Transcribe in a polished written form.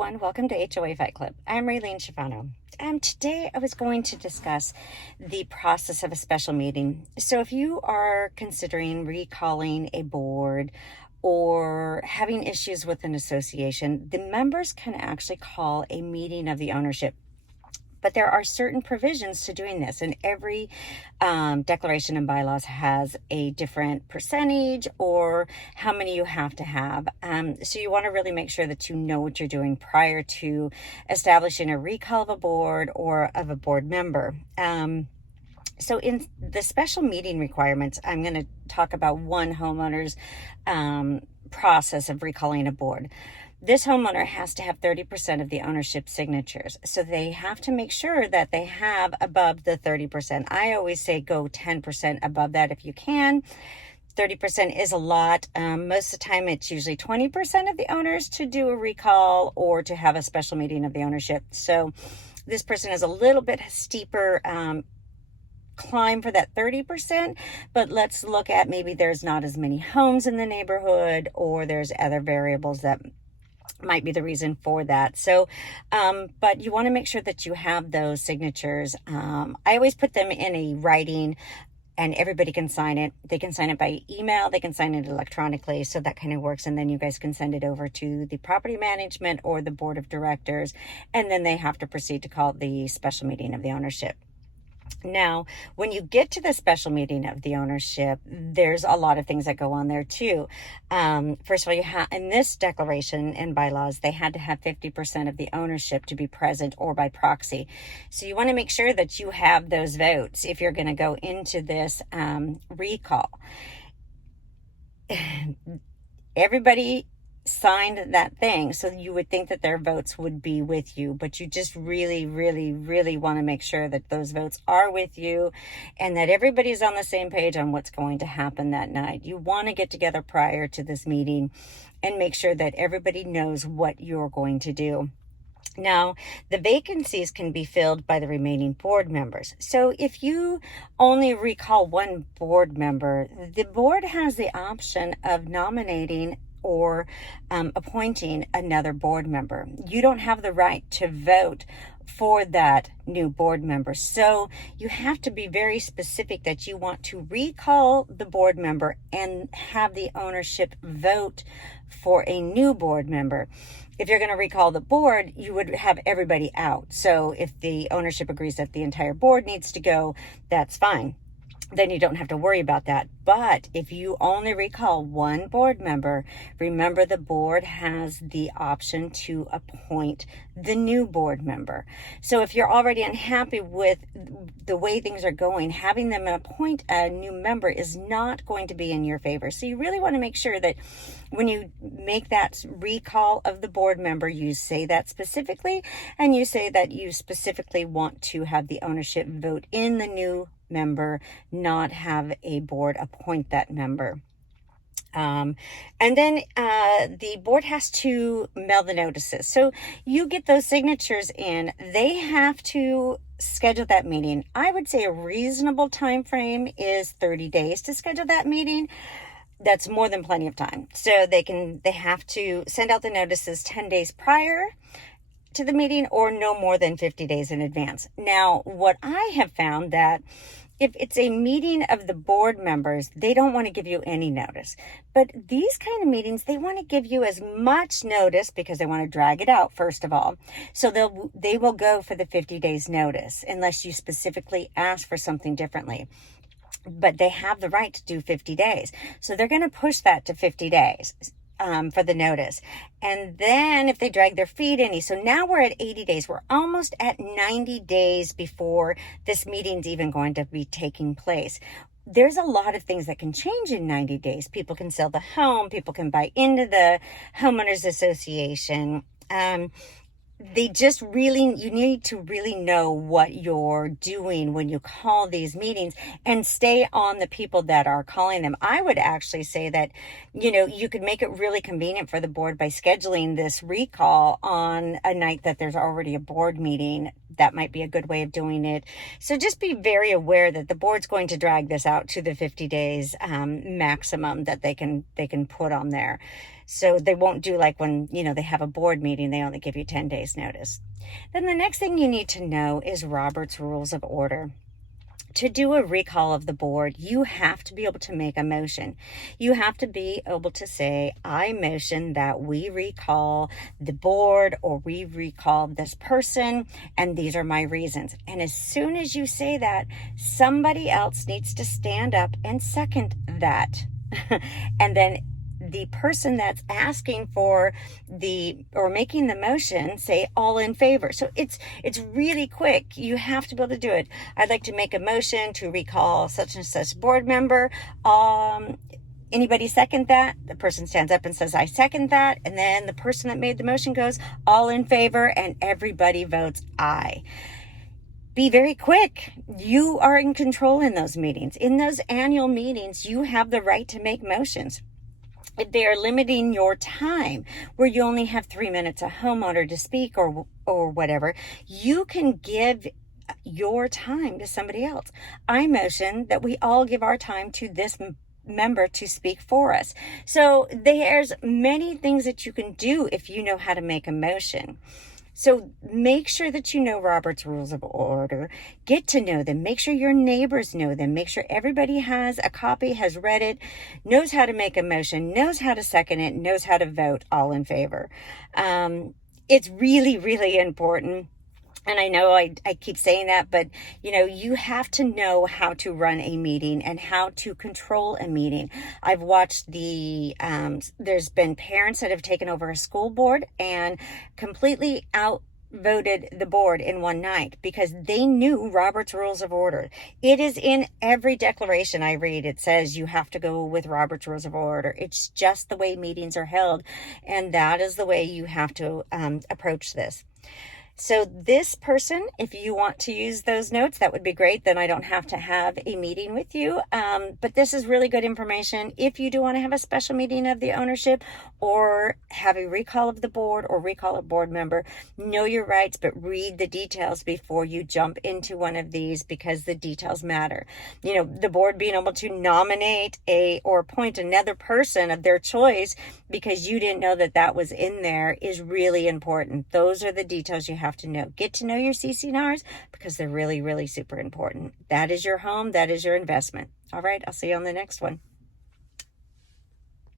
everyone, welcome to HOA Fight Club. I'm Raylene Schifano. Today I was going to discuss the process of a special meeting. So if you are considering recalling a board or having issues with an association, the members can actually call a meeting of the ownership. But there are certain provisions to doing this, and every declaration and bylaws has a different percentage or how many you have to have. So you want to really make sure that you know what you're doing prior to establishing a recall of a board or of a board member. So in the special meeting requirements, I'm going to talk about one homeowner's process of recalling a board. This homeowner has to have 30% of the ownership signatures. So they have to make sure that they have above the 30%. I always say go 10% above that if you can. 30% is a lot. Most of the time, it's usually 20% of the owners to do a recall or to have a special meeting of the ownership. So this person is a little bit steeper climb for that 30%, but let's look at maybe there's not as many homes in the neighborhood, or there's other variables that might be the reason for that. So, but you want to make sure that you have those signatures. I always put them in a writing and everybody can sign it. They can sign it by email, they can sign it electronically. So that kind of works. And then you guys can send it over to the property management or the board of directors. And then they have to proceed to call the special meeting of the ownership. Now, when you get to the special meeting of the ownership, there's a lot of things that go on there too. First of all, you have in this declaration and bylaws, they had to have 50% of the ownership to be present or by proxy. So you want to make sure that you have those votes if you're going to go into this recall. Everybody signed that thing, so you would think that their votes would be with you, but you just really want to make sure that those votes are with you and that everybody's on the same page on what's going to happen that night. You want to get together prior to this meeting and make sure that everybody knows what you're going to do. Now, the vacancies can be filled by the remaining board members. So if you only recall one board member, the board has the option of nominating or appointing another board member. You don't have the right to vote for that new board member. So you have to be very specific that you want to recall the board member and have the ownership vote for a new board member. If you're going to recall the board, you would have everybody out. So if the ownership agrees that the entire board needs to go, that's fine. Then you don't have to worry about that. But if you only recall one board member, remember the board has the option to appoint the new board member. So if you're already unhappy with the way things are going, having them appoint a new member is not going to be in your favor. So you really want to make sure that when you make that recall of the board member, you say that specifically, and you say that you specifically want to have the ownership vote in the new member, not have a board appoint that member. And then the board has to mail the notices. So you get those signatures in, they have to schedule that meeting. I would say a reasonable time frame is 30 days to schedule that meeting. That's more than plenty of time. So they have to send out the notices 10 days prior to the meeting or no more than 50 days in advance. Now, what I have found that if it's a meeting of the board members, they don't want to give you any notice. But these kind of meetings, they want to give you as much notice because they want to drag it out, first of all. So they will go for the 50 days notice unless you specifically ask for something differently. But they have the right to do 50 days. So they're going to push that to 50 days. For the notice. And then if they drag their feet any, so now we're at 80 days. We're almost at 90 days before this meeting's even going to be taking place. There's a lot of things that can change in 90 days. People can sell the home. People can buy into the homeowners association. You need to really know what you're doing when you call these meetings and stay on the people that are calling them. I would actually say that, you could make it really convenient for the board by scheduling this recall on a night that there's already a board meeting. That might be a good way of doing it. So just be very aware that the board's going to drag this out to the 50 days maximum that they can put on there. So they won't do like when, they have a board meeting, they only give you 10 days notice. Then the next thing you need to know is Robert's Rules of Order. To do a recall of the board, you have to be able to make a motion. You have to be able to say, I motion that we recall the board, or we recall this person, and these are my reasons. And as soon as you say that, somebody else needs to stand up and second that. And then the person that's asking for or making the motion say all in favor. So it's really quick. You have to be able to do it. I'd like to make a motion to recall such and such board member. Anybody second that? The person stands up and says, I second that. And then the person that made the motion goes all in favor, and everybody votes aye. Be very quick. You are in control in those meetings. In those annual meetings, you have the right to make motions. If they are limiting your time, where you only have 3 minutes a homeowner to speak or whatever, you can give your time to somebody else. I motion that we all give our time to this member to speak for us. So there's many things that you can do if you know how to make a motion. So make sure that you know Robert's Rules of Order. Get to know them. Make sure your neighbors know them. Make sure everybody has a copy, has read it, knows how to make a motion, knows how to second it, knows how to vote all in favor. It's really, really important. And I know I keep saying that, but you have to know how to run a meeting and how to control a meeting. I've watched there's been parents that have taken over a school board and completely outvoted the board in one night because they knew Robert's Rules of Order. It is in every declaration I read. It says you have to go with Robert's Rules of Order. It's just the way meetings are held, and that is the way you have to approach this. So this person, if you want to use those notes, that would be great. Then I don't have to have a meeting with you. But this is really good information. If you do want to have a special meeting of the ownership, or have a recall of the board, or recall a board member, know your rights, but read the details before you jump into one of these, because the details matter. The board being able to nominate or appoint another person of their choice because you didn't know that was in there is really important. Those are the details you have to know. Get to know your CC&Rs because they're really, really super important. That is your home. That is your investment. All right. I'll see you on the next one.